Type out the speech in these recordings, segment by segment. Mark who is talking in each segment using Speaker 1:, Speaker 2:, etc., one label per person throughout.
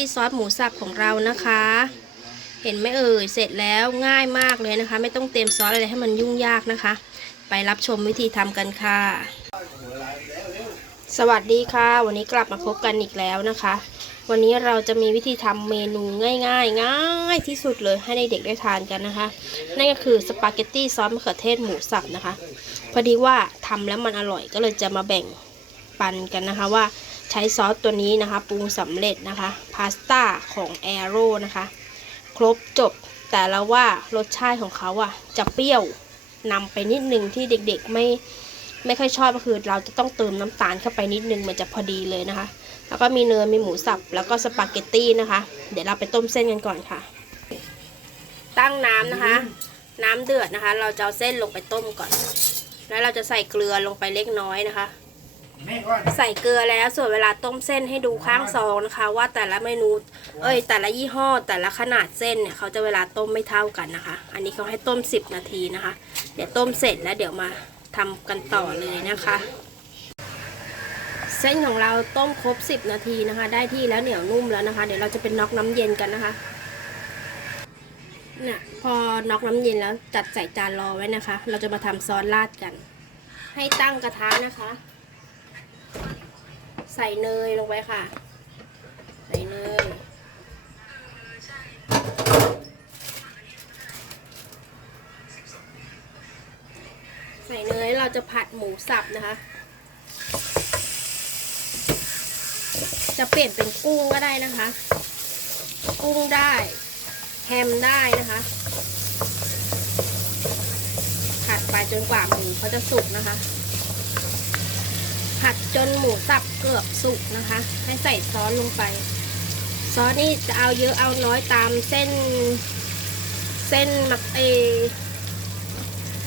Speaker 1: ที่ซอสหมูสับของเรานะคะ เห็นไหมเอ่ยเสร็จแล้วง่ายมากเลยนะคะ ไม่ต้องเตรียมซอสอะไรให้มันยุ่งยากนะคะ ไปรับชมวิธีทำกันค่ะ สวัสดีค่ะ วันนี้กลับมาพบกันอีกแล้วนะคะ วันนี้เราจะมีวิธีทำเมนูง่ายๆ ง่ายที่สุดเลยให้เด็กๆได้ทานกันนะคะ นั่นก็คือสปาเกตตี้ซอสมะเขือเทศหมูสับนะคะ พอดีว่าทำแล้วมันอร่อยก็เลยจะมาแบ่งปันกันนะคะว่า ใช้ซอสตัวนี้นะคะปรุงสำเร็จนะคะพาสต้าของแอโร่นะคะ ครบจบแต่ละว่ารสชาติของเขาอะจะเปรี้ยวนำไปนิดนึงที่เด็กๆไม่ไม่ค่อยชอบก็คือเราจะต้องเติมน้ำตาลเข้าไปนิดนึงมันจะพอดีเลยนะคะ แล้วก็มีเนยมีหมูสับแล้วก็สปาเกตตี้นะคะ เดี๋ยวเราไปต้มเส้นกันก่อนค่ะ ตั้งน้ำนะคะ น้ำเดือดนะคะ เราจะเอาเส้นลงไปต้มก่อน แล้วเราจะใส่เกลือลงไปเล็กน้อยนะคะ ใส่เกลือแล้วส่วนเวลาต้มเส้นให้ดูข้างซองนะคะ ว่าแต่ละเมนู เอ้ย แต่ละยี่ห้อ แต่ละขนาดเส้นเนี่ยเขาจะเวลาต้มไม่เท่ากันนะคะ อันนี้เขาให้ต้ม 10 นาทีนะคะ เดี๋ยวต้มเสร็จแล้วเดี๋ยวมาทำกันต่อเลยนะคะ เส้นของเราต้มครบ 10 นาทีนะคะ ได้ที่แล้วเหนียวนุ่มแล้วนะคะ เดี๋ยวเราจะเป็นน็อกน้ำเย็นกันนะคะเนี่ยพอน็อกน้ำเย็นแล้วจัดใส่จานรอไว้นะคะ เราจะมาทำซอสราดกัน ให้ตั้งกระทะนะคะ ใส่เนยลงไปค่ะ ใส่เนย ใส่เนยเราจะผัดหมูสับนะคะ จะเปลี่ยนเป็นกุ้งก็ได้นะคะ กุ้งได้ แฮมได้นะคะ ผัดไปจนกว่าหมูเขาจะสุกนะคะ ผัดจนหมูสับเกือบสุกนะคะ ให้ใส่ซอสลงไป ซอสนี่จะเอาเยอะเอาน้อยตามเส้น เส้นมักเอ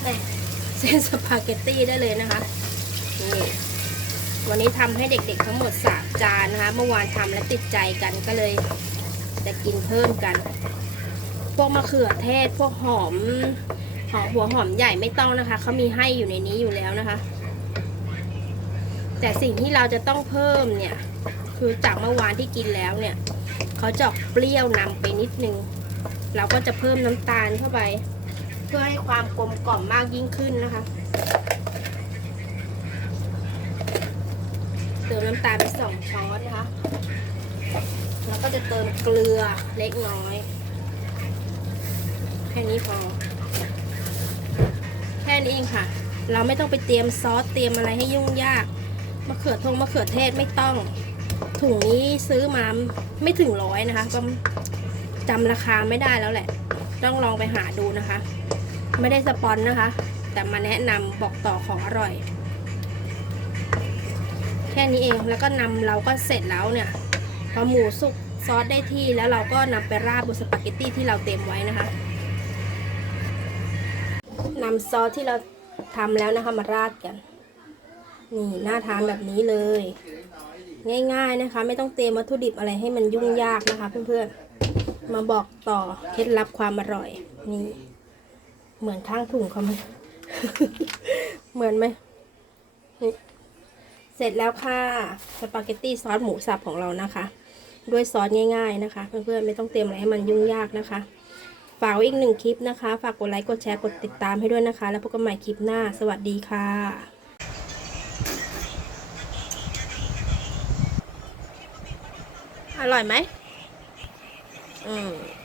Speaker 1: แหม่เส้นสปาเกตตี้ได้เลยนะคะนี่วันนี้ทำให้เด็กๆทั้งหมดสามจานนะคะ เมื่อวานทำแล้วติดใจกันก็เลยจะกินเพิ่มกัน พวกมะเขือเทศพวกหอมหอมหัวหอมใหญ่ไม่ต้องนะคะเขามีให้อยู่ในนี้อยู่แล้วนะคะ แต่สิ่งที่เราจะต้องเพิ่มเนี่ย คือจากเมื่อวานที่กินแล้วเนี่ยเขาจะออกเปรี้ยวนำไปนิดนึง เราก็จะเพิ่มน้ำตาลเข้าไป เพื่อให้ความกลมกล่อมมากยิ่งขึ้นนะคะ เติมน้ำตาลไปสองช้อนนะคะ แล้วก็จะเติมเกลือเล็กน้อย แค่นี้พอ แค่นี้เองค่ะ เราไม่ต้องไปเตรียมซอสเตรียมอะไรให้ยุ่งยาก มะเขือทงมะเขือเทศไม่ต้อง ถุงนี้ซื้อมาไม่ถึงร้อยนะคะ ก็จำราคาไม่ได้แล้วแหละ ต้องลองไปหาดูนะคะ ไม่ได้สปอนนะคะ แต่มาแนะนำบอกต่อของอร่อย แค่นี้เองแล้วก็นำเราก็เสร็จแล้วเนี่ยพอหมูสุกซอสได้ที่แล้วเราก็นำไปราดบนสปาเกตตี้ที่เราเตรียมไว้นะคะนำซอสที่เราทำแล้วนะคะมาราดกัน นี่น่าทานแบบนี้เลย ง่ายๆนะคะ ไม่ต้องเตรียมวัตถุดิบอะไรให้มันยุ่งยากนะคะ เพื่อนๆ มาบอกต่อเคล็ดลับความอร่อย นี่ เหมือนข้างถุงเขาไหมเหมือนไหมนี่เสร็จแล้วค่ะสปาเกตตี้ซอสหมูสับของเรานะคะ ด้วยซอสง่ายๆนะคะ เพื่อนๆไม่ต้องเตรียมอะไรให้มันยุ่งยากนะคะฝากไว้อีกหนึ่งคลิปนะคะ ฝากกดไลค์ กดแชร์ กดติดตามให้ด้วยนะคะ แล้วพบกันใหม่คลิปหน้า สวัสดีค่ะ อร่อยไหมอืม